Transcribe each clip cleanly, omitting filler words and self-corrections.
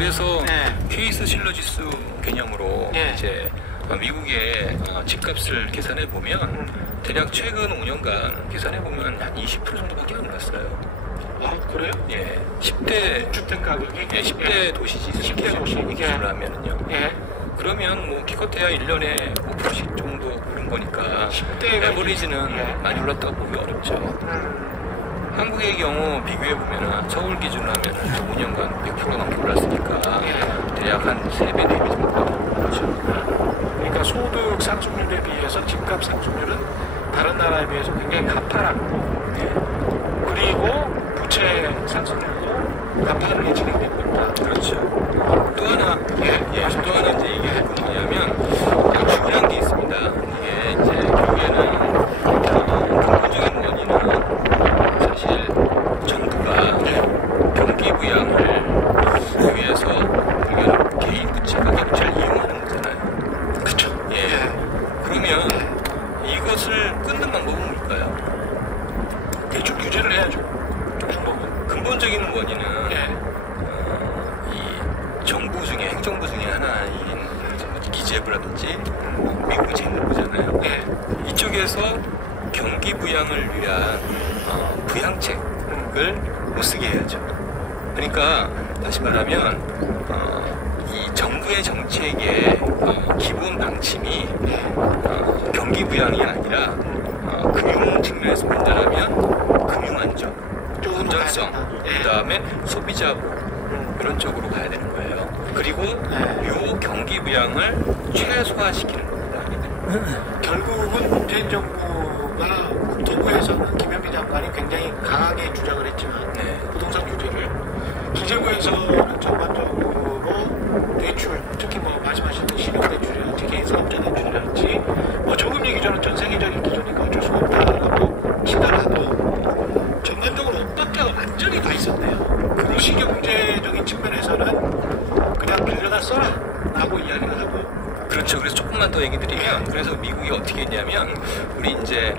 그래서 케이스 실러지수 개념으로 이제 미국의 집값을 계산해 보면 대략 최근 5년간 계산해 보면 한 20% 정도밖에 안 올랐어요. 아, 그래요? 예, 10대 주택 가격이 10대 도시지 10대 도시 기준으로 하면은요. 그러면 뭐 기껏해야 1년에 5%씩 정도 오른 거니까 10대가 에버리지는 많이 올랐다고 보기 어렵죠. 한국의 경우 비교해 보면은 서울 기준으로 하면 5년간 100% 넘게 올랐으니까 대략 한 3배, 4배 정도 그렇죠. 그러니까 소득 상승률에 비해서 집값 상승률은 다른 나라에 비해서 굉장히 가파랐고 그리고 부채 상승률도 가파르게 진행되고 있다. 그렇죠. 또 하나 또 하나 이제 얘기할 건 뭐냐면 중요한 게 있습니다. 이게 이제 결국에는 근본적인 원인은 사실 정부가 경기 부양을 위해서 결국에는 개인 부채 가격을 이용하는 거잖아요. 그렇죠. 그러면 이것을 끊는 방법은 뭘까요? 대출 규제를 해야죠. 근본적인 원인은 이 정부 중에 행정부 중에 하나인 기재부라든지 미국 재무부잖아요. 이쪽에서 경기 부양을 위한 부양책을 못 쓰게 해야죠. 그러니까 다시 말하면 이 정부의 정책의 기본 방침이 경기 부양이 아니라 금융 측면에서 본다면 금융 안정, 안전성, 그 다음에 소비자 이런 쪽으로 가야 되는 거예요. 그리고 요 경기 부양을 최소화시키는 겁니다. 결국은 문재인 정부가 국토부에서는 김현미 장관이 굉장히 강하게 주장을 했지만 부동산 규제를 기재부에서는 전반적으로 대출, 특히 뭐 말씀하신 신용대출이랄지 개인사업자 대출이랄지 뭐 저금리 기준은 전 세계적인 기준이니까 어쩔 수가 없다라고 치더라도 전반적으로 어떻게 완전히 다 있었네요. 도시 경제적인 측면에서는 그냥 빌려다 써라 라고 이야기를 하고 그렇죠. 그래서 조금만 더 얘기 드리면 그래서 미국이 어떻게 했냐면 우리 이제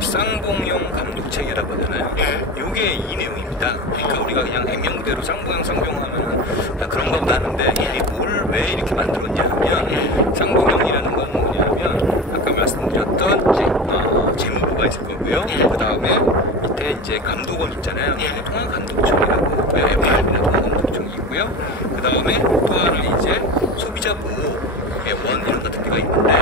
쌍봉형 감독체계라고 하잖아요. 요게 이 내용입니다. 그러니까 우리가 그냥 액면그대로 쌍봉형 쌍봉하면 그런가 보다 하는데 이게 뭘 왜 이렇게 만들었냐 하면 쌍봉형이라는 건 뭐냐면 아까 말씀드렸던 이제 재무부가 있을 거고요. 그 다음에 밑에 이제 감독원 있잖아요. 통화감독청이라고 FRB나 통화감독청이 있고요. 그 다음에 또 하나 이제 소비자 보호의 원 이런 같은 데가 있는데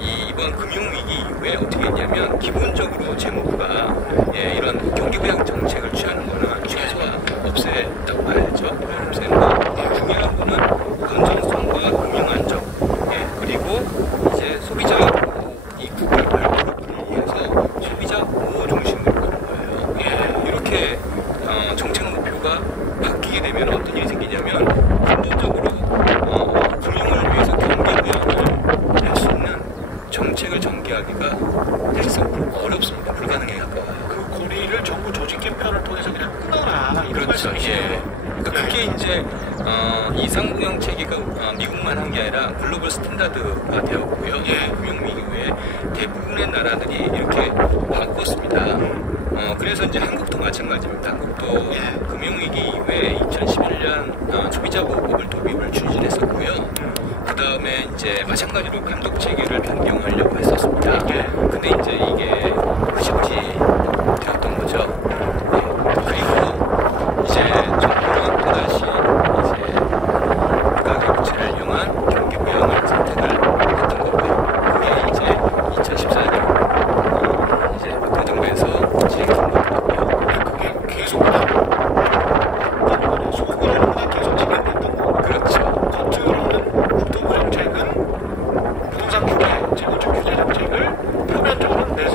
이번 금융위기 이후에 어떻게 했냐면 기본적으로 재무부가 이런 경기부양 정책을 취하는 거는 최소화 없앴다고 봐야죠. 없애는 거. 중요한 거는 건전성과 금융안정 그리고 이제 소비자 보호 이 국가 발표를 분리해서 소비자 보호 중심으로 가는 거예요. 이렇게 정책 목표가 바뀌게 되면 어떤 일이 생기냐면 근본적으로 금융을 위해서 경기부양을 할 수 있는 정책을 전개하기가 사실상 어렵습니다. 불가능에 가까워요. 그 고리를 정부 조직 개편을 통해서 그냥 끊어라. 그렇죠. 그러니까 그게 이제 이 쌍봉형 체계가 미국만 한 게 아니라 글로벌 스탠다드가 되었고요. 금융위기 이후에 대부분의 나라들이 이렇게 바꿨습니다. 그래서 이제 한국도 마찬가지입니다. 한국도 금융위기 이후에 2011년 소비자보호법을 도입을 추진했었고요. 그 다음에 이제 마찬가지로 감독 체계를 변경하려고 했었습니다. 근데 이제 이게 흐지부지 되었던 거죠. 그리고 이제 정부는 또다시 이제 가계부채를 이용한 경기부양을 선택을 했던 거고요. 그게 이제 2014년 이제 박근혜 정부에서 진행된 거거든요. 그게 계속 속으로는 계속 진행됐던 거고 그렇죠. 겉으로는 국토부 정책은 부동산 규제, 재건축 규제 정책을 표면적으로는 내가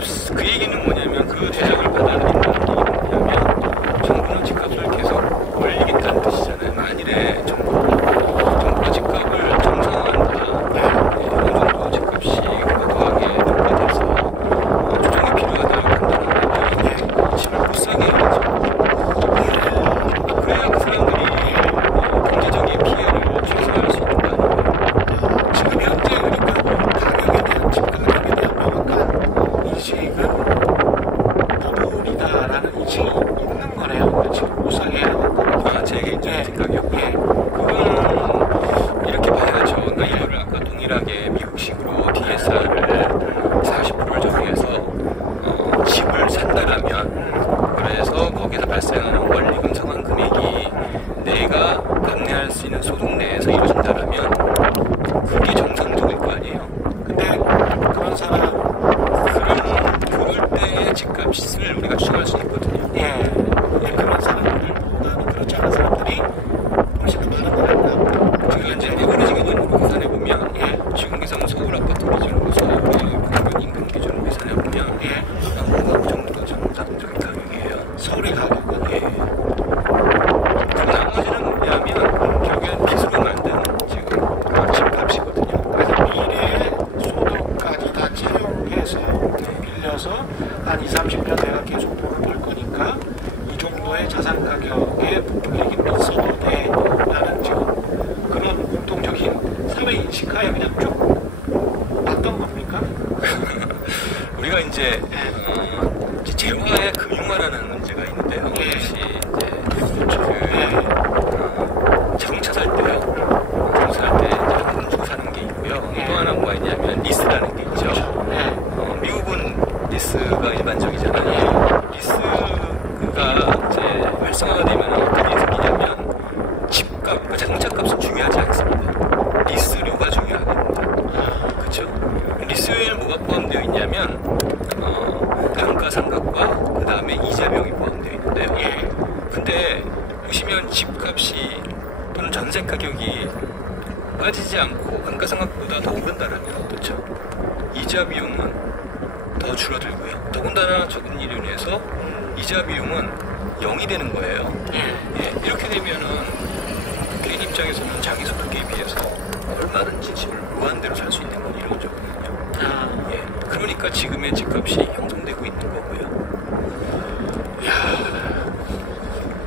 집값 그 얘기는 뭐냐면 그 제작을 받아들인다는 얘기는 뭐냐면 정부는 집값을 계속 올리겠다는 뜻이잖아요. 만일에 정부가 집값을 정상화한다. 어느 정도 집값이 과도하게 높아져서 조정이 필요하다고 판단한다면 집을 못 사게 해야죠. 그래야 그 사람들이 경제적인 피해를 최소화할 수 있는 거 아니에요. 지금 현재 그러니까 가격에 대한 집 가격에 대한 명확한 인식은 버블이다라는 인식이 있는 거네요. 그러니까 지금 못 사게 해야 된다. 제 개인적인 생각이요. 그건 이렇게 봐야죠. 나 이거를 아까 동일하게 미국식으로 DSR을 40%를 정해서 집을 산다라면 그래서 거기서 발생하는 원리금 상환 금액이 내가 감내할 수 있는 소득 내에서 이루어진다라면 그게 정상적일 거 아니에요. 근데 그런 사람 그럴 때의 집값을 우리가 추정할 수 있거든요. 그런 사람들보다는 그렇지 않은 사람들이 훨씬 더 많은 거니까. 지금 이제 에버리지 기준으로 계산해 보면 지금 계산 서울 아파트 기준으로 서울의 평균 임금 기준으로 계산해 보면 한 5억 정도가 정상적인 가격이에요. 서울의 가격은 그 나머지는 뭐냐면 결국엔 빚으로 만든 지금 집값이거든요. 그래서 미래의 소득까지 다 채용해서 빌려서 한 20, 30년 내가 계속 돈을 벌 거니까 이 정도의 자산 가격에 복리금이 있어도 돼 라는 지금 그런 공통적인 사회 인식하에 그냥 쭉 맞던 겁니까? 우리가 이제 재화의 금융화라는 문제가 있는데요. 혹시 이제 자동차 살 때요. 자동차 살 때 이제 현금 주고 사는 게 있고요. 또 하나 뭐가 있냐면 리스라는 게 있죠. 미국은 리스가 일반적이잖아요. 리스가 이제 활성화가 되면 어떤 일이 생기냐면 집값, 그러니까 자동차 값은 중요하지 않습니다. 리스료가 중요하게 됩니다. 그렇죠? 리스료에는 뭐가 포함되어 있냐면 감가상각과 그 다음에 이자 비용이 포함되어 있는데요. 근데 보시면 집값이 또는 전세 가격이 빠지지 않고 감가상각보다 더 오른다면 어떻죠? 이자 비용은 더 줄어들고요. 더군다나 적은 일로 인해서 이자 비용은 0이 되는 거예요. 이렇게 되면은 개인 입장에서는 자기 소득에 비해서 얼마든지 집을 무한대로 살 수 있는 건 이루어졌거든요. 그러니까 지금의 집값이 형성되고 있는 거고요.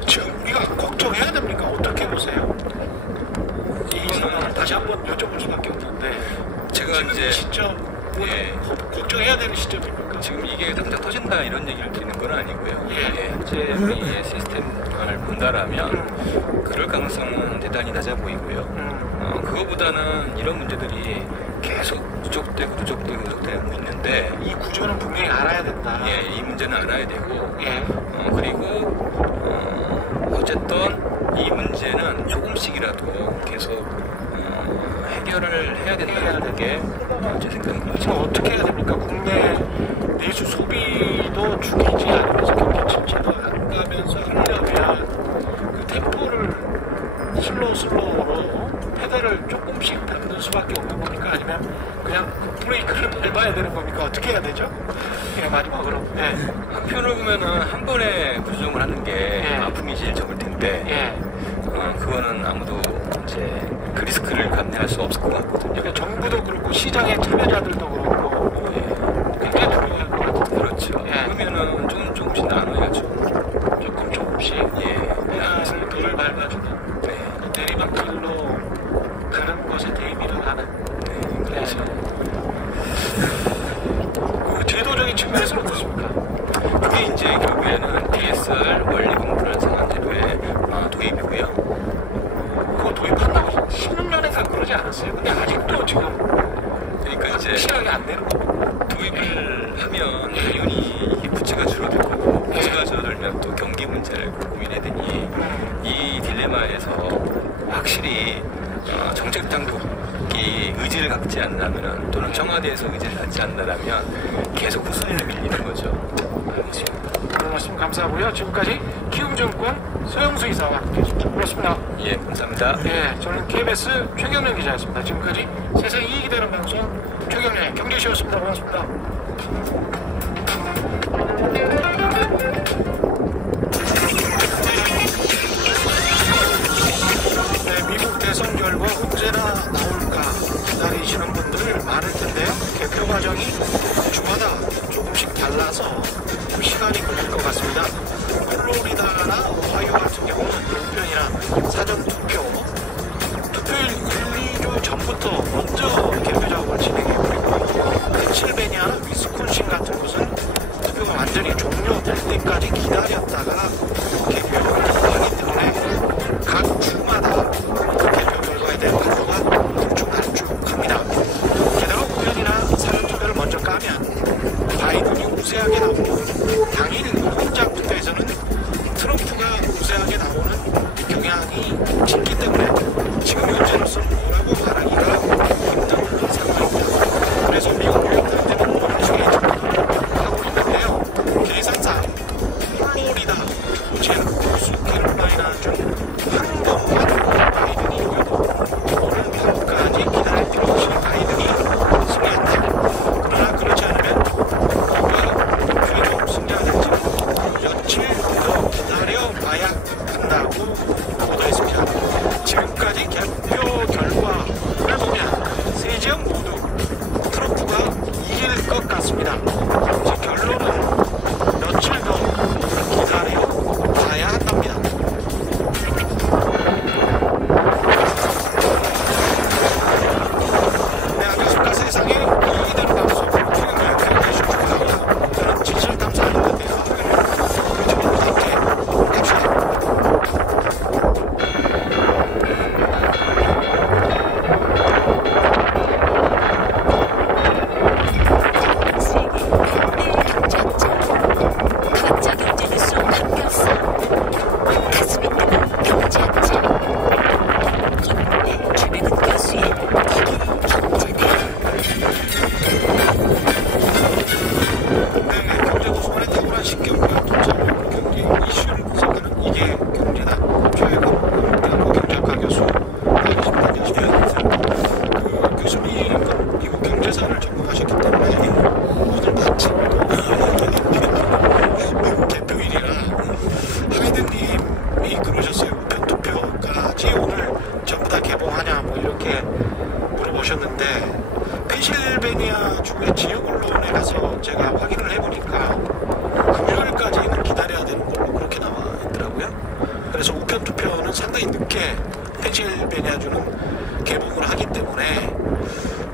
지금 우리가 걱정해야 됩니까? 어떻게 보세요? 이 상황을 다시 한번 여쭤볼 수밖에 없는데 제가 지금 이제 시점 걱정해야 되는 시점입니까? 지금 이게 당장 터진다 이런 얘기를 드리는 건 아니고요. 현재 우리의 시스템을 본다라면 그럴 가능성은 대단히 낮아 보이고요. 그거보다는 이런 문제들이 계속 누적되고 있는데 이 구조는 분명히 알아야 된다. 이 문제는 알아야 되고 그리고 어쨌든 이 문제는 조금씩이라도 계속 해결을 해야 된다는 게 제 생각입니다. 지금 어떻게 해야 됩니까? 국내 내수 소비도 죽이지 않으면서 경기 침체도 안 가면서 하려면 그 템포를 슬로우로 페달을 조금씩 밟는 수밖에 없는 겁니까? 아니면 그냥 브레이크를 밟아야 되는 겁니까? 어떻게 해야 되죠? 마지막으로. 한편으로 보면은 한 번에 구조정을 하는 게 아픔이 제일 적을 텐데 그거는 아무도 이제 그 리스크를 감내할 수 없을 것 같거든요. 그러니까 정부도 그렇고 시장의 참여자들도 그렇고 굉장히 중요할 것 같은데. 그렇죠. 그러면은 조금씩 나눠야죠. 조금씩 페달을 덜 밟아주는 내리막길로 가는 것에 대비를 하는. 그렇죠. 그 제도적인 측면에서는 어떻습니까? 그게 이제 결국에는 DSR 원리금 불안상환 제도의 도입이고요. 그거 도입한다고 16년에 그러지 않았어요? 근데 아직도 지금 그러니까 이제 확실하게 안 되는 겁니다. 도입을 하면 당연히 이게 부채가 줄어들 거고 부채가 줄어들면 또 경기 문제를 고민해야 되니 이 딜레마에서 확실히 정책 당국이 의지를 갖지 않는다면 또는 청와대에서 의지를 갖지 않는다면 계속 후순위를 밀리는 거죠. 오늘 말씀 감사하고요. 지금까지 키움증권 서영수 이사와 함께했습니다. 고맙습니다. 감사합니다. 저는 KBS 최경련 기자였습니다. 지금까지 세상 이익이 되는 방송 최경련의 경제쇼였습니다. 고맙습니다. 주마다 조금씩 달라서 좀 시간이 걸릴 것 같습니다. 플로리다나 오하이오 같은 경우는 우편이나 사전 투표일 1, 2주 전부터 먼저 개표 작업을 진행해버리고 펜실베니아나 위스콘신 같은 곳은 투표가 완전히 종료될 때까지 기다렸다가 개표를 하기 때문에 각 주마다 개표 결과에 대한 발표가 들쭉날쭉합니다. 게다가 우편이나 사전 투표를 먼저 까면 바이든이 우세하게 나오고 당일 현장 투표에서는 트럼프가 우세하게 나오는 경향이 짙기 때문에 지금 현재로서 뭐라고 말하기가 힘든 상황입니다. 그래서 미국 뉴욕타임즈는 이런 식의 예측을 하고 있는데요. 계산상 플로리다, 조지아, 노스캐롤라이나 중 한 번만 바이든이 이겨도 오늘 밤까지 기다릴 필요 없이 바이든이 승리한다. 그러나 그렇지 않으면 누가 최종 승자가 될지는 며칠 더 기다려봐야 한다고 보도했습니다. 지금까지 개표 결과를 보면 세 지역 모두 트럼프가 이길 것 같습니다. 즉 결론은 며칠 더 기다려봐야 한답니다. 네, 안녕하십니까. 세상에 이익되는 방송 최경영의 팬데이션 주부입니다. 저는 진실탐사인데요. 우리 저와 함께 갑시다. 경제고수만의 탁월한 식견과 통찰력, 경제 이슈를 분석하는 이게 경제다. 최혜건 경제학과 교수 나오십니다. 그 교수님은 미국 경제사를 전공하셨기 때문에 오늘 마침 미국 개표일이라 하이든님이 그러셨어요. 우편 투표까지 오늘 전부 다 개봉하냐 뭐 이렇게 물어보셨는데 펜실베니아 주의 지역 언론에 가서 제가 확인을 해보니까 금요일까지는 기다려야 되는 걸로 그렇게 나와 있더라고요. 그래서 우편 투표는 상당히 늦게 펜실베니아주는 개봉을 하기 때문에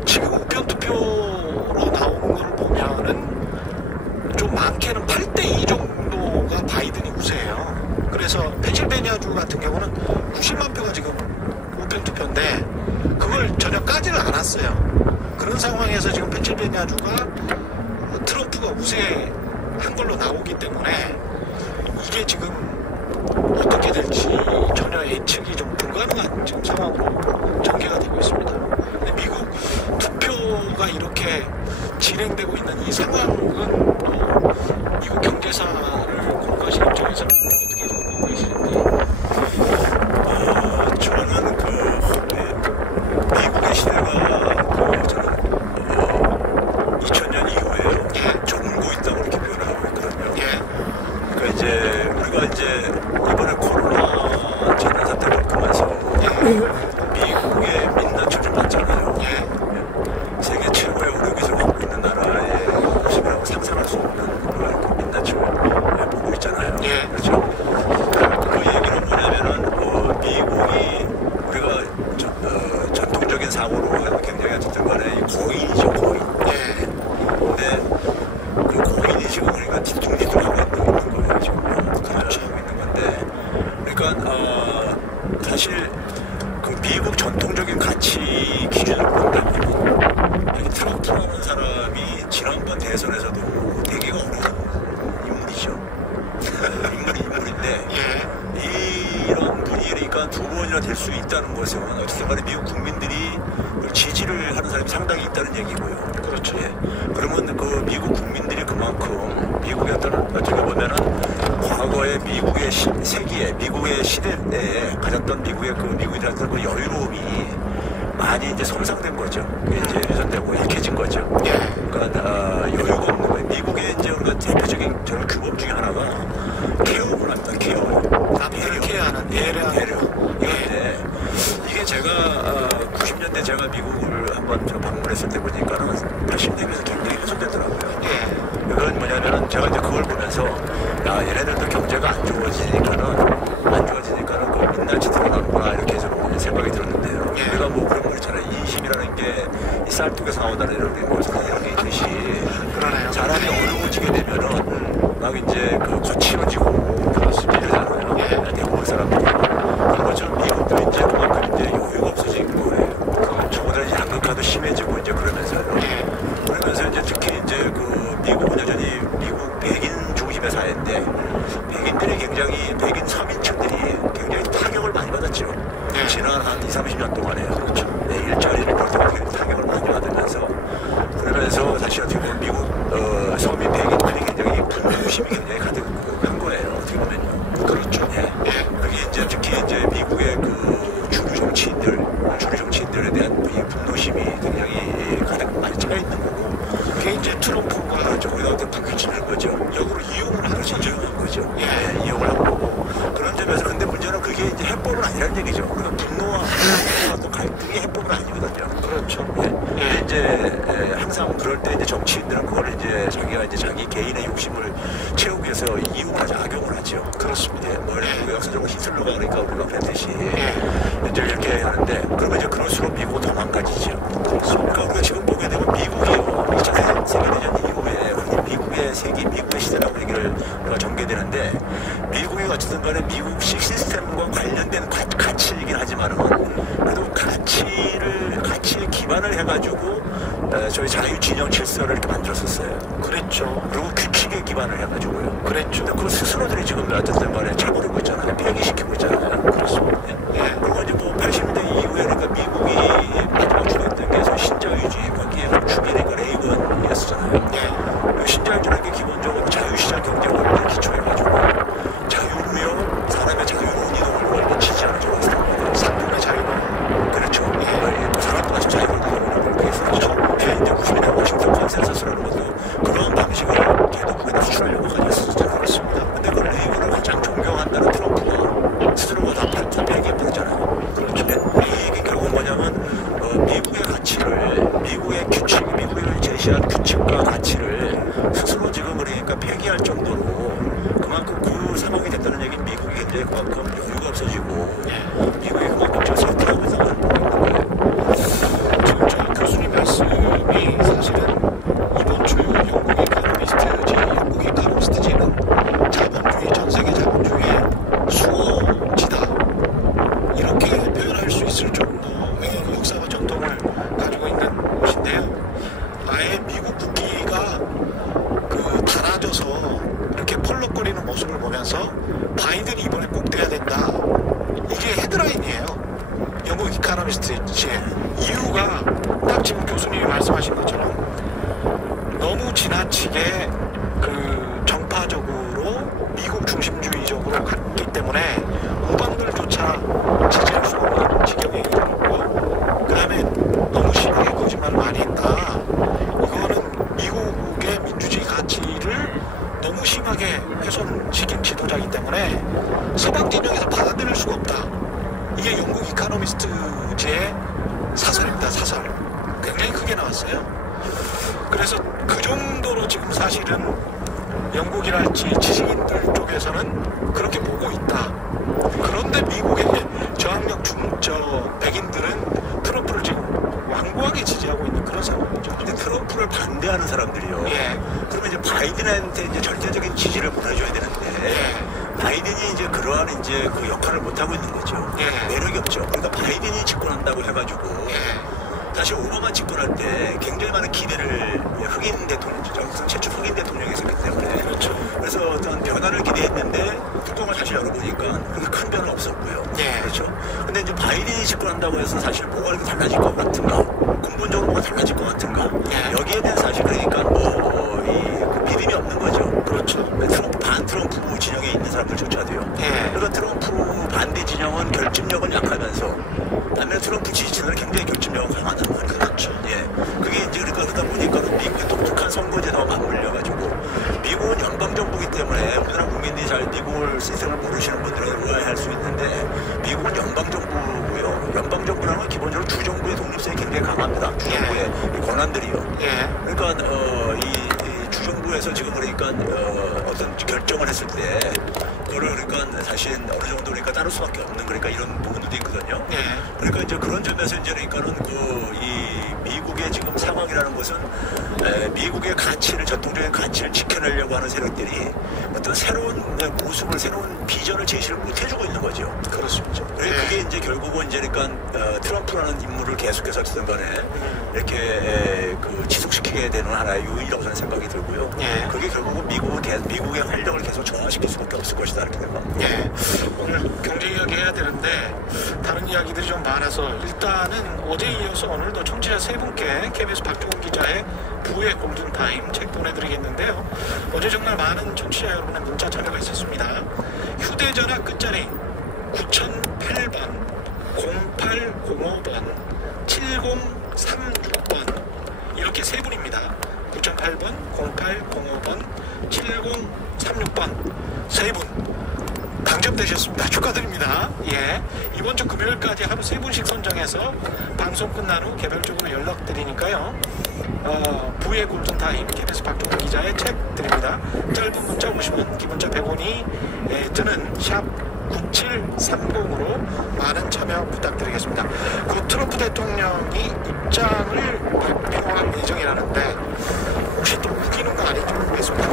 지금 우편 투표로 나오는 걸 보면은 좀 많게는 8대2 정도가 바이든이 우세해요. 그래서 펜실베니아주 같은 경우는 90만 표가 지금 우편 투표인데 그걸 전혀 까지를 않았어요. 그런 상황에서 지금 펜실베니아주가 트럼프가 우세한 걸로 나오기 때문에 이게 지금 어떻게 될지 전혀 예측이 좀 불가능한 지금 상황으로 전개가 되고 있습니다. 근데 미국 투표가 이렇게 진행되고 있는 이 상황은 또 미국 경제사를 공부하시는 입장에서는 어떻게 보고 계시는지? 저는 미국의 시대가 저는 2000년 이후에 저물고 있다고 이렇게 표현하고 있거든요. 그러니까 이제 우리가 이제 이번에 코로나 재난 사태를 겪으면서 미국의 민낯을 봤잖아요. 세계 최고의 의료기술을 갖고 있는 나라의 모습이라고 상상할 수 없는 그 민낯을 보고 있잖아요. 그렇죠? 그 얘기는 뭐냐면은 미국이 우리가 전통적인 사고로 굉장히 어쨌든 간에 거인이죠, 거인. 근데 그 거인이 지금 우리가 뒤뚱뒤뚱하고 있는 거예요, 지금. 그렇죠. 하고 있는 건데. 그러니까, 사실 그 미국 전통적인 가치 기준을 본다면 트럼프라는 사람이 지난번 대선에서도 되게 어려운 인물이죠. 인물인데 이런 분이 그러니까 두 번이나 될 수 있다는 것은 어쨌든 간에 미국 국민들이 지지를 하는 사람이 상당히 있다는 얘기고요. 그렇죠. 그러면 그 미국 국민들이 그만큼 미국의 어떻게 보면은 과거의 미국의 세기에 미국의 시대에 가졌던 미국의 그 미국이 가졌던 그 여유로움이 많이 이제 손상된 거죠. 그게 이제 유전되고 약해진 거죠. 그러니까 여유가 없는 거예요. 미국의 이제 우리가 대표적인 저는 규범 중에 하나가 케어 문화입니다. 케어. 남들을 케어하는 배려. 그런데 이게 제가 90년대 제가 미국을 한번 방문했을 때 보니까는 80년대에서 굉장히 하듯이 그러네요. 사람이 어려워지게 되면은 막 이제 그 거칠어지고 그러잖아요. 대부분 사람들이. 그런 것처럼 미국도 이제 그만큼 이제 여유가 없어진 거예요. 저보다 이제 양극화도 심해지고 이제 그러면서요. 그러면서 이제 특히 이제 그 미국은 여전히 미국 백인 중심의 사회인데 백인들이 굉장히 백인 서민층들이 굉장히 타격을 많이 받았죠. 지난 한 20-30년 동안에요. 그렇죠. 네, 일자리를 벌 때마다 타격을 많이 받으면서 그러면서 사실 어떻게 보면 미국 서민 백인들이 굉장히 분노심이 굉장히 가득한 거예요. 어떻게 보면요. 그렇죠. 여기 이제 특히 이제 미국의 그 주류 정치인들에 대한 이 분노심이 굉장히 가득 많이 차 있는 거고. 그게 이제 트럼프가 그렇죠. 우리가 어떤 바뀌지는 거죠. 역으로 이용을 하는 거죠. 이용을 한 거고. 그런 점에서 근데 문제는 그게 이제 해법은 아니라는 얘기죠. 우리가 분노와 어떤 갈등이 해법은 아니거든요. 그렇죠. 이제 항상 그럴 때 이제 정치인들은 그걸 이제 자기가 이제 자기 개인의 욕심을 채우기 위해서 이용을 하죠. 악용을 하죠. 그렇습니다. 우리가 역사적으로 히틀러가 그러니까 우리가 그랬듯이 이제 이렇게 하는데 그러면 이제 그럴수록 미국은 더 망가지죠. 그러니까 우리가 지금 보게 되면 미국이요. 2차 세계대전 이후에 미국의 미국의 시대라고 얘기를 전개되는데 미국이 어쨌든 간에 미국식 시스템과 관련된 가치이긴 하지만은 그래도 가치에 기반을 해가지고 저희 자유진영 질서를 이렇게 만들었었어요. 그랬죠. 그리고 규칙에 기반을 해가지고요. 그랬죠. 근데 그 스스로들이 지금 어쨌든 간에 차버리고 있잖아요. 폐기시키고 있잖아요. 그렇습니다. 그리고 이제 뭐 80년대 이후에 그러니까 미국이 마지막 주도했던 게 신자유주의 거기에 주기니까 레이건이었잖아요. 신자유주라는 게 기본적으로 자유시장 경제원리에 기초해가지고 자유무역, 사람의 자유로운 이동을 그걸 지지하는 쪽으로 있었단 상품의 자유로운. 그렇죠. 사람도 마치 자유로운 이동을 그렇게 했었죠. 이제 90년대 워싱턴 컨센서스라는 것도 그런 방식을 개도국에다 수출하려고 가졌었잖아요. 그렇습니다. 근데 그 레이건을 가장 존경한다는 트럼프가 스스로가 다 폐기해버렸잖아요. 그렇죠. 이게 결국은 뭐냐면 미국의 가치를 미국의 규칙, 미국이 제시한 규칙과 가치를 스스로 지금 그러니까 폐기할 정도로 그만큼 그 상황이 됐다는 얘기는 미국이 굉장히 그만큼 여유가 없어지고 미국이 그만큼 지금 쇠퇴하고 있다는 거예요. 지금 저희 교수님 말씀이 사실은 이번 주 영국 이카노미스트지는 자본주의, 전 세계 자본주의의 수호지다 이렇게 표현할 수 있을 정도의 역사와 전통을 가지고 있는 곳인데요. 아예 미국 국기가 그 달아져서 이렇게 펄럭거리는 모습을 보면서 바이든이 이번에 꼭 돼야 된다. 이게 헤드라인이에요. 영국 이카노미스트의 이유가 딱 지금 교수님이 말씀하신 것처럼 너무 지나치게 그 정파적으로 미국 중심주의적으로 갔기 때문에 우방들조차 지지할 수 없는 지경에 이르렀고 그 다음에 너무 심하게 거짓말을 많이 했다. 이거는 미국의 민주주의 가치를 너무 심하게 훼손시킨 지도자이기 때문에 서방 진영에서 받아들일 수가 없다. 이게 영국 이카노미스트지의 사설입니다. 사설. 굉장히 크게 나왔어요. 그래서 그 정도로 지금 사실은 영국이랄지 지식인들 쪽에서는 그렇게 보고 있다. 그런데 미국의 저항력 백인들은 트럼프를 지금 완고하게 지지하고 있는 그런 상황이죠. 근데 트럼프를 반대하는 사람들이요. 그러면 이제 바이든한테 이제 절대적인 지지를 보내줘야 되는데 바이든이 이제 그러한 이제 그 역할을 못 하고 있는 거죠. 매력이 없죠. 그러니까 바이든이 집권한다고 해가지고 사실 오바마 집권할 때 굉장히 많은 기대를 흑인 대통령, 최초 흑인 대통령이 있었기 때문에 그렇죠. 그래서 어떤 변화를 기대했는데 뚜껑을 다시 열어보니까 그렇게 큰 변화 없었고요. 그렇죠. 근데 이제 바이든이 집권한다고 해서 사실 뭐가 이렇게 달라질 것 같은가? 근본적으로 뭐가 달라질 것 같은가? 여기에 대한 사실 그러니까 그 믿음이 없는 거죠. 그렇죠. 트럼프 진영에 있는 사람들조차도요. 그러니까 트럼프 반대 진영은 결집력은 약하면서 반면에 트럼프 지지층은 굉장히 결집력은 강하단 말이에요. 그렇죠. 그게 이제 그러다 보니까 미국의 독특한 선거제도와 맞물려가지고 미국은 연방정부이기 때문에 우리나라 국민들이 잘 미국을 시스템을 모르시는 분들은 의아해할 수 있는데 미국은 연방정부고요. 연방정부라는 건 기본적으로 주정부의 독립성이 굉장히 강합니다. 주정부의 권한들이요. 그러니까 이 주정부에서 지금 그러니까 어떤 결정을 했을 때 그거를 그러니까 사실 어느 정도 그러니까 따를 수밖에 없는 그러니까 이런 부분도 있거든요. 그러니까 이제 그런 점에서 이제 그러니까는 이 미국의 미국의 지금 상황이라는 것은 미국의 가치를 전통적인 가치를 지켜내려고 하는 세력들이 어떤 새로운 모습을 새로운 비전을 제시를 못 해주고 있는 거죠. 그렇습니다. 그게 이제 결국은 이제 그러니까 트럼프라는 인물을 계속해서 어쨌든 간에 이렇게 그 지속시키게 되는 하나의 요인이라고 저는 생각이 들고요. 그게 결국은 미국의 활력을 계속 저하시킬 수밖에 없을 것이다 이렇게 생각합니다. 오늘 경제 이야기 해야 되는데 다른 이야기들이 좀 많아서 일단은 어제 이어서 오늘도 청취자 세 분께 KBS 박종훈 기자의 부의 골든타임 책 보내드리겠는데요. 어제 정말 많은 청취자 여러분의 문자 참여가 있었습니다. 휴대전화 끝자리 9008번 0805번 7036번 이렇게 세 분입니다. 9008번 0805번 7036번 세 분 당첨되셨습니다. 축하드립니다. 이번 주 금요일까지 하루 세 분씩 선정해서 방송 끝난 후 개별적으로 연락드리니까요. 부의 골든타임 KBS 박종훈 기자의 책 드립니다. 짧은 문자 50원, 긴 문자 100원이 드는 샵 9730으로 많은 참여 부탁드리겠습니다. 곧 트럼프 대통령이 입장을 발표할 예정이라는데 혹시 또 우기는 거 아닌지 모르겠습니다.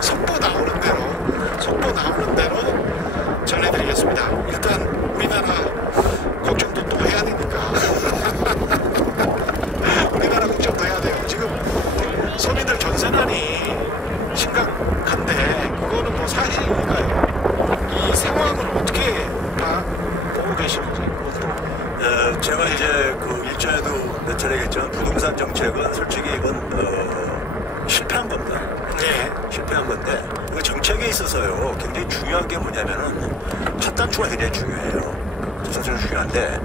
속보 나오는 대로 전해드리겠습니다. 일단 우리나라 걱정도 또 해야 되니까 우리나라 걱정도 해야 돼요. 지금 서민들 전세난이 심각한데 그거는 뭐 사실이니까요. 이 상황을 어떻게 다 보고 계시는지 제가 이제 그 일전에도 몇 차례 얘기했지만 부동산 정책은 솔직히 이건 실패한 겁니다. 실패한 건데 그 정책에 있어서요 굉장히 중요한 게 뭐냐면은 첫 단추가 굉장히 중요해요. 첫 단추가 중요한데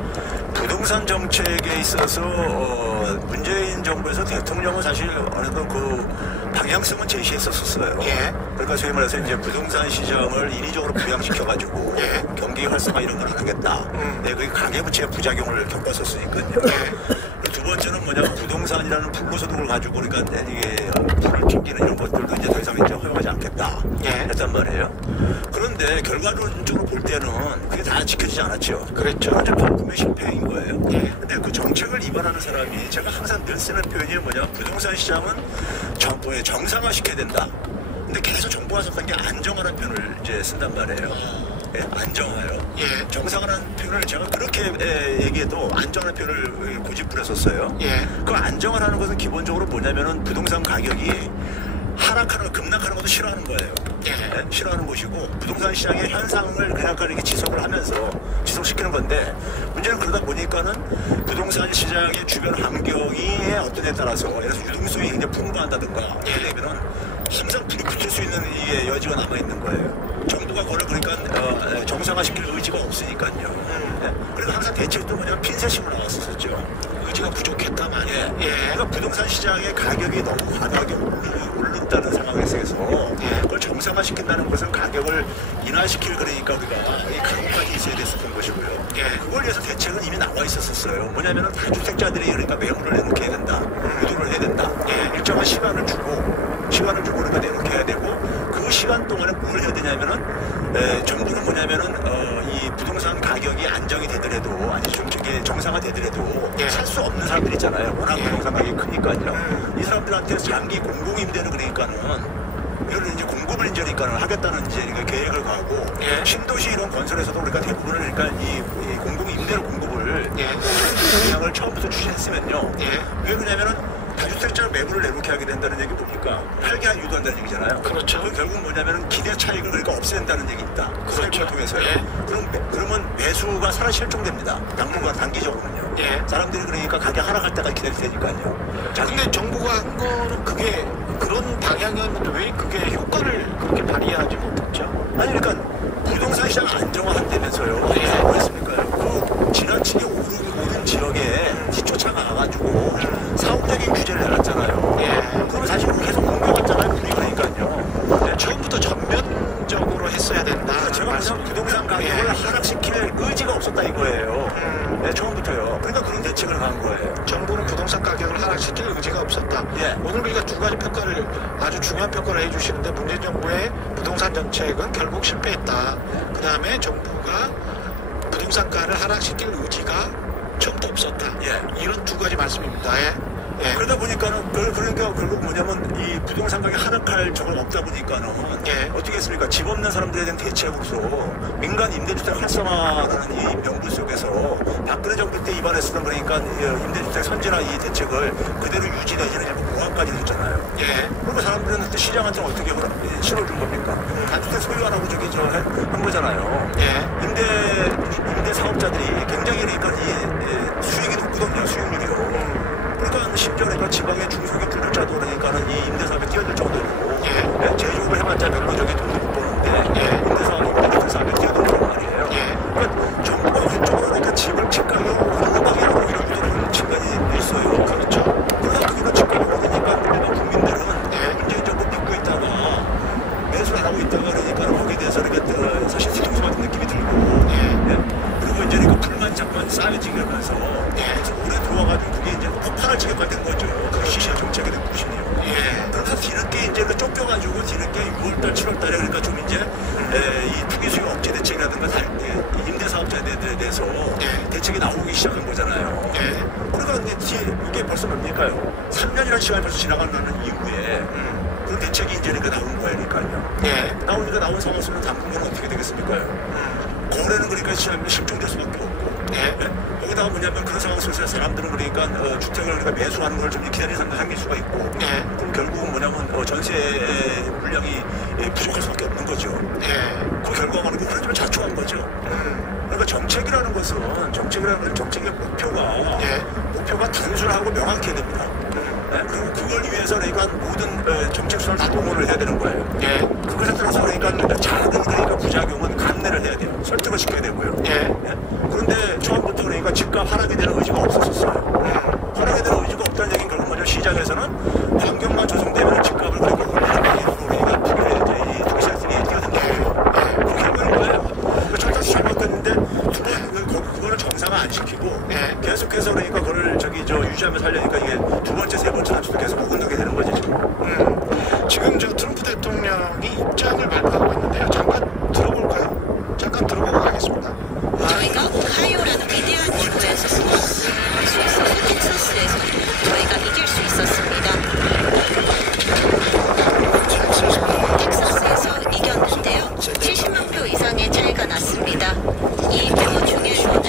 부동산 정책에 있어서 문재인 정부에서 대통령은 사실 어느 정도 그 방향성은 제시했었어요. 그러니까 소위 말해서 이제 부동산 시장을 인위적으로 부양시켜가지고 경기 활성화 이런 걸 안 하겠다. 그게 가계부채 부작용을 겪었었으니까요. 두 번째는 뭐냐면 부동산이라는 불로소득을 가지고 그러니까 이게 불을 튕기는 이런 것들도 이제 더 이상 이제 허용하지 않겠다 했단 말이에요. 그런데 결과론적으로 볼 때는 그게 다 지켜지지 않았죠. 그랬죠. 완전 방금의 실패인 거예요. 근데 그 정책을 위반하는 사람이 제가 항상 늘 쓰는 표현이 뭐냐 부동산 시장은 정상화시켜야 된다. 근데 계속 정부가 썼던 게 안정화라는 표현을 이제 쓴단 말이에요. 안정화요. 정상화라는 표현을 제가 그렇게 얘기해도 안정화라는 표현을 고집 부렸었어요. 그 안정화라는 것은 기본적으로 뭐냐면은 부동산 가격이 하락하는 급락하는 것도 싫어하는 거예요. 싫어하는 것이고 부동산 시장의 현상을 그냥 이렇게 지속을 하면서 지속시키는 건데 문제는 그러다 보니까는 부동산 시장의 주변 환경이 어떤 데 따라서 예를 들어서 유동성이 굉장히 풍부한다든가 이렇게 되면은 항상 불이 붙을 수 있는 이게 여지가 남아 있는 거예요. 정부가 그걸 그러니까 정상화시킬 의지가 없으니까요. 그래서 항상 대책도 뭐냐면 핀셋식으로 나왔었죠. 의지가 부족했다 말이에요. 그러니까 부동산 시장의 가격이 너무 과다하게 오른다는 상황에서 그걸 정상화시킨다는 것은 가격을 인하시킬 그러니까 우리가 이 가격까지 있어야 됐었던 것이고요. 그걸 위해서 대책은 이미 나와 있었어요. 뭐냐면은 다주택자들이 그러니까 매물을 내놓게 해야 된다. 유도를 해야 된다. 일정한 시간을 주고 그러니까 내놓게 해야 되고 그 시간 동안에 뭘 해야 되냐면은 정부는 뭐냐면은 이 부동산 가격이 안정이 되더라도 아니 좀 저게 정상화 되더라도 살 수 없는 사람들 있잖아요. 워낙 부동산 가격이 크니까요. 이 사람들한테 장기 공공임대를 그러니까는 이걸 이제 공급을 인제니까는 하겠다는 이제 계획을 가고 신도시 이런 건설에서도 그러니까 대부분을 그러니까 이 공공임대로 공급을 방향을 처음부터 추진했으면요. 왜 그러냐면은 다주택자 매물을 내놓게 하게 된다는 얘기 뭡니까? 팔게 유도한다는 얘기잖아요. 그렇죠. 결국 뭐냐면은 기대 차익을 그러니까 없앤다는 얘기입니다. 그렇죠. 통해서요. 그러면 매수가 살아 실종됩니다. 당분간 단기적으로는요. 사람들이 그러니까 가격 하락할 때까지 기다릴 테니까요. 근데 정부가 한 거는 그게 그런 방향이었는데 왜 그게 효과를 그렇게 발휘하지 못했죠? 아니 그러니까 부동산 시장 안정화한다면서요. 뭐했습니까? 그 지나치게 오른 지역에 기초차가 가가지고 사업적인 규제를 내놨잖아요. 그러면 사실 계속 공격했잖아요. 우리 그러니까요. 처음부터 전면적으로 했어야 된다. 제가 그냥 부동산 가격을 하락시킬 의지가 없었다 이거예요. 처음부터요. 그러니까 그런 대책을 간 거예요. 정부는 부동산 가격을 하락시킬 의지가 없었다. 오늘 우리가 두 가지 평가를 아주 중요한 평가를 해주시는데 문재인 정부의 부동산 정책은 결국 실패했다. 그 다음에 정부가 부동산가를 하락시킬 의지가 처음부터 없었다. 예. 이런 두 가지 말씀입니다. 예. 예. 그러다 보니까는 그러니까 결국 뭐냐면 이 부동산 가격이 하락할 적은 없다 보니까는 예. 어떻게 했습니까? 집 없는 사람들에 대한 대책으로서 민간 임대주택 활성화라는 이 명분 속에서 박근혜 정부 때 입안했었던 그러니까 임대주택 선진화 이 대책을 그대로 유지 내지는 일부 보완까지 했잖아요. 예. 그리고 사람들은 그때 시장한테는 어떻게 신호를 준 겁니까? 단주택 소유 안 하고 저기 한 거잖아요. 예. 임대 사업자들이 굉장히 그러니까 이 수익이 높거든요. 수익률이요. 그러니까 심지어 그러니까 지방의 중소기업 분들자도 그러니까는 이 임대사업에 뛰어들 정도로 네, 제조업을 해봤자 별로 저기 돈도 못 버는데 임대사업에 뛰어들단 말이에요. 그러니까 정부가 그쪽으로 그러니까 집 가격 올라가기라고 이런 유도를 측면이 있어요. 그렇죠. 그러다 보니까 집 가격 오르니까 일반 국민들은 문제 이제 못 믿고 있다가 매수를 안 하고 있다가 그러니까 거기에 대해서 이렇게 사실 뒤통수 같은 느낌이 들고 그리고 이제 그 불만 잠깐 쌓여지면서 그래서 오래 들어와가지고 그게 이제 폭발할 지경가 된 거죠. 그 시시한 정책에 대한 부심이요. 그래서 뒤늦게 이제 그 쫓겨가지고 뒤늦게 6월달, 7월달에 그러니까 좀 이제 이 투기 수요 억제 대책이라든가 임대사업자들에 대해서 대책이 나오기 시작한 거잖아요. 그러니까 근데 이게 벌써 뭡니까요? 3년이라는 시간이 벌써 지나가는 이후에 그 대책이 이제 그러니까 나온 거니까요. 나오니까 나온 상황 속에서 당분간은 어떻게 되겠습니까요? 거래는 그러니까 실종될 수밖에 없고 거기다가 뭐냐면 그런 상황 속에서 사람들은 그러니까 주택을 그러니까 매수하는 걸 좀 기다리는 사람도 생길 수가 있고 그럼 결국은 뭐냐면 전세 물량이 부족할 수밖에 없는 거죠. 그 결과가 그 그러면 자초한 거죠. 그러니까 정책이라는 것은 정책의 목표가 단순하고 명확해야 됩니다. 그리고 그걸 위해서 그러니까 모든 정책 수단을 다 동원을 해야 되는 거예요. 그것에 따라서 그러니까 작은 그러니까 부작용은 감내를 해야 돼요. 설득을 시켜야 되고요. 그런데 처음부터 그러니까 집값 하락에 대한 의지가 없었어요. 하락에 대한 의지가 없다는 얘기는 결국 먼저 시장에서는 환경만 조성되면 집값을 그러니까 그러니까 투기세력들이 뛰어든다. 그 결과인 거예요. 그 첫째 시장 바뀌었는데 그거를 정상화 안 시키고 계속해서 그러니까 그걸 유지하면서 하려니까 이게 두 번째, 세 번째 단추도 계속 오근하게 되는 거죠 지금. 지금 저 트럼프 대통령이 입장을 발표하고 있는데요. 잠깐 들어볼까요? 잠깐 들어보고 가겠습니다. 저희가 오하이오라는 위대한 주에서 승리할 수 있어서 텍사스에서 저희가 이길 수 있었습니다. 텍사스에서 이겼는데요. 70만 표 이상의 차이가 났습니다. 이 표 중에서는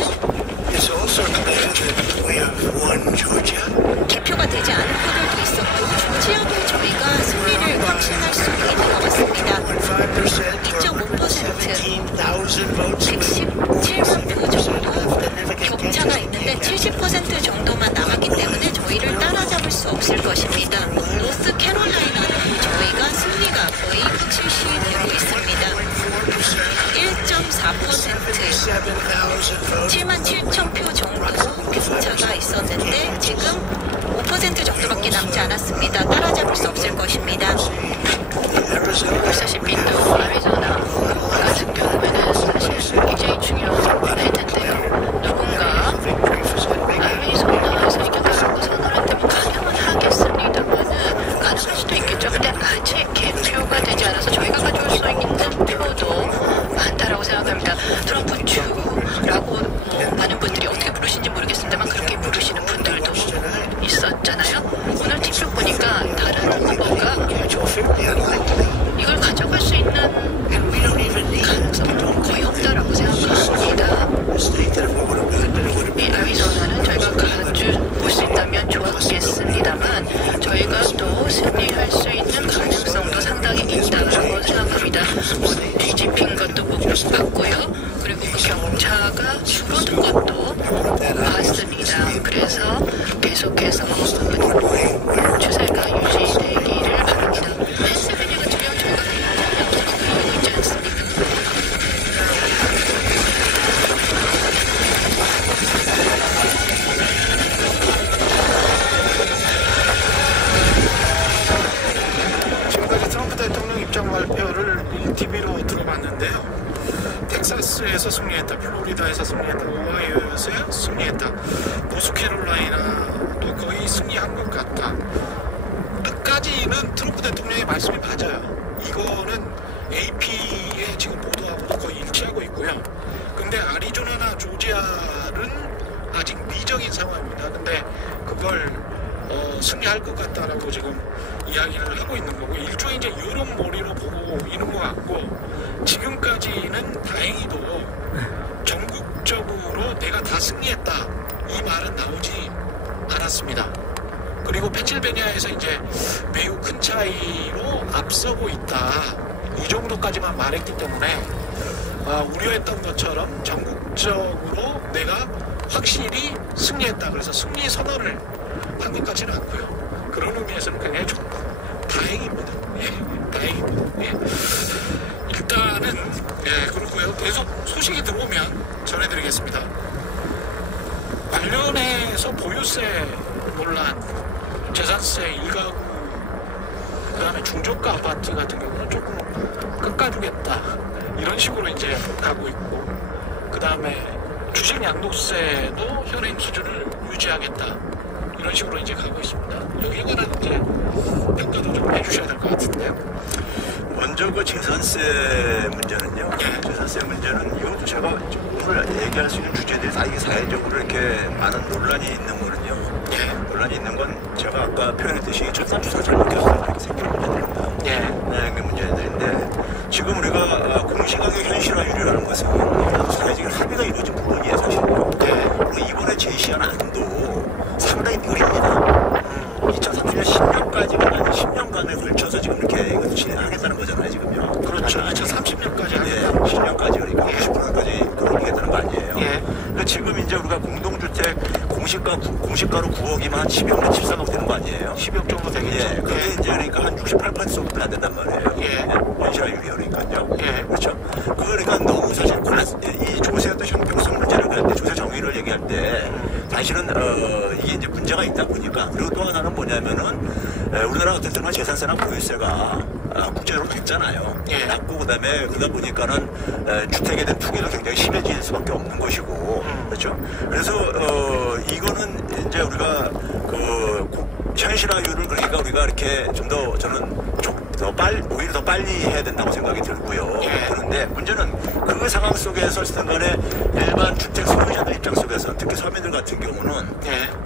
개표가 되지 않은 표들도 있었고 조지아도 저희가 승리를 확신할 수 있는 것 같습니다. 2.5% 117만 표 정도 격차가 있는데 70% 정도만 남았기 때문에 저희를 따라잡을 수 없을 것입니다. 노스 캐롤라이나는 저희가 승리가 거의 확실시 되고 있습니다. 1.4% 7만 7천 표 정도 격차가 있었는데 지금 5% 정도밖에 남지 않았습니다. 따라잡을 수 없을 것입니다. 보시다시피 또 아리조나 같은 경우에는 사실 굉장히 중요할 텐데요. 누군가 아리조나에서 이겼다고 선언을 한다면 가능은 하겠습니다만은 가능할 수도 있겠죠. 근데 아직 개표가 되지 않아서 저희가 가져올 수 있는 표도 많다라고 생각합니다. 트럼프 주라고 많은 분들이 어떻게 부르시는지 모르겠습니다만 그렇게 부르시는 분들도 있었잖아요. 오늘 티표 보니까 다른 후보가 이걸 가져갈 수 있는 가능성도 거의 없다라고 생각합니다. 이 아리조나는 저희가 가져볼 수 있다면 좋았겠습니다만 저희가 또 승리할 수 있는 가능성도 상당히 있다고 생각합니다. 뒤집힌 것도 못 봤고요. 그리고 그 격차가 줄어든 것도 봤습니다. 그래서 계속해서 추세가 유지되기를 바랍니다. 펜실베니아 같은 경우 저희가 하고 있지 않습니까? 지금까지 트럼프 대통령 입장 발표를 1TV로 들어봤는데요. 텍사스에서 승리했다, 플로리다에서 승리했다, 오하이오에서 승리했다, 노스캐롤라이나도 거의 승리한 것 같다. 끝까지는 트럼프 대통령의 말씀이 맞아요. 이거는 AP의 지금 보도하고도 거의 일치하고 있고요. 근데 아리조나나 조지아는 아직 미정인 상황입니다. 근데 그걸 승리할 것 같다라고 지금 이야기를 하고 있는 거고, 일종의 이제 여론몰이로 보고 있는 것 같고, 지금까지는 다행히도 전국적으로 내가 다 승리했다 이 말은 나오지 않았습니다. 그리고 펜실베니아에서 이제 매우 큰 차이로 앞서고 있다 이 정도까지만 말했기 때문에 우려했던 것처럼 전국적으로 내가 확실히 승리했다, 그래서 승리 선언을 한 것 같지는 않고요. 그런 의미에서는 굉장히 다행입니다. 예, 다행입니다. 예. 일단은 그렇고요. 계속 소식이 들어오면 전해드리겠습니다. 관련해서 보유세 논란, 재산세, 일가구, 그 다음에 중저가 아파트 같은 경우는 조금 깎아주겠다 이런 식으로 이제 가고 있고, 그 다음에 주식 양도세도 현행 수준을 유지하겠다 이런 식으로 이제 가고 있습니다. 여기에 관한 이제 평가도 좀 해주셔야 될 것 같은데요. 먼저 그 재산세 문제는요. 재산세 문제는 이것도 제가 오늘 얘기할 수 있는 주제들이 다 이게 사회적으로 이렇게 많은 논란이 있는 거는요. 논란이 있는 건 제가 아까 표현했듯이 첫산주사 잘못 꼈어요. 이렇게 생기는 문제들입니다. 네, 문제들인데 지금 우리가 공시가격 현실화율이라는 것은 사회적인 합의가 이루어진 부분이에요, 사실은요. 그리고 이번에 제시한 안도 상당히 느립니다. 2030년 10년까지가 아닌 10년간에 걸쳐서 지금 이렇게 이것을 진행하겠다는 거잖아요, 지금요. 그렇죠. 2030년까지 하겠다. 10년까지 그러니까 50%까지 그러겠다는 거 아니에요. 그러니까 지금 이제 우리가 공동주택 공시가로 9억이면 한 12억, 13억 되는 거 아니에요? 10억 정도 되겠죠. 그게 이제 그러니까 한 68% 정도 안 된단 말이에요. 현실화율이 그러니까요. 그렇죠. 그러니까 너무 사실 이 조세 어떤 형평성 문제를 얘기할 때, 조세 정의를 얘기할 때 사실은 이게 이제 문제가 있다 보니까, 그리고 또 하나는 뭐냐면은 우리나라 같은 경우는 재산세나 보유세가 국제적으로 낮잖아요. 낮고 그다음에 그러다 보니까는 주택에 대한 투기도 굉장히 심해질 수밖에 없는 것이고, 그렇죠. 그래서 이거는 이제 우리가 그 현실화율을 그러니까 우리가 이렇게 좀 더 저는 오히려 더 빨리 해야 된다고 생각이 들고요. 그런데 문제는 그 상황 속에서 어쨌든 간에 일반 주택 소유자들 입장 속에서 특히 서민들 같은 경우는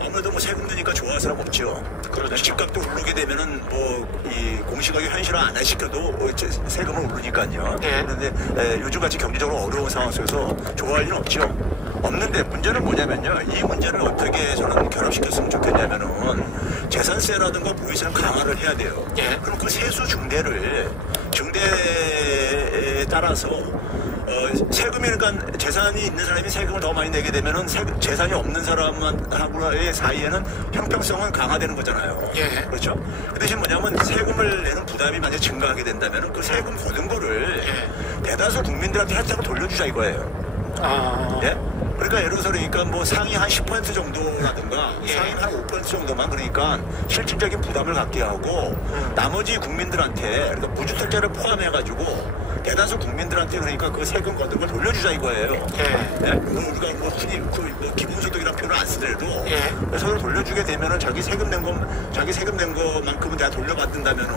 아무래도 뭐 세금 드니까 좋아할 사람 없죠. 그렇죠. 집값도 오르게 되면은 뭐 이 공시가격 현실화 안 시켜도 세금은 오르니까요. 그런데 요즘같이 경제적으로 어려운 상황 속에서 좋아할 일은 없죠. 없는데 문제는 뭐냐면요. 이 문제를 어떻게 저는 결합시켰으면 좋겠냐면은 재산세라든가 보유세는 강화를 해야 돼요. 그럼 그 세수 중대에 따라서 세금이, 그러니까 재산이 있는 사람이 세금을 더 많이 내게 되면은 재산이 없는 사람하고의 사이에는 형평성은 강화되는 거잖아요. 그렇죠. 그 대신 뭐냐면 세금을 내는 부담이 만약에 증가하게 된다면은 그 세금 거둔 거를 대다수 국민들한테 혜택을 돌려주자 이거예요. 그러니까 예를 들어서 그러니까 뭐 상위 한 10% 정도라든가 상위 한 5% 정도만 그러니까 실질적인 부담을 갖게 하고 나머지 국민들한테, 그러니까 무주택자를 포함해가지고 대다수 국민들한테 그러니까 그 세금 거둔 걸 돌려주자 이거예요. 우리가 뭐 흔히 뭐 기본소득이라는 표현을 안 쓰더라도 서로 돌려주게 되면은 자기 세금 낸 것만큼은 내가 돌려받는다면은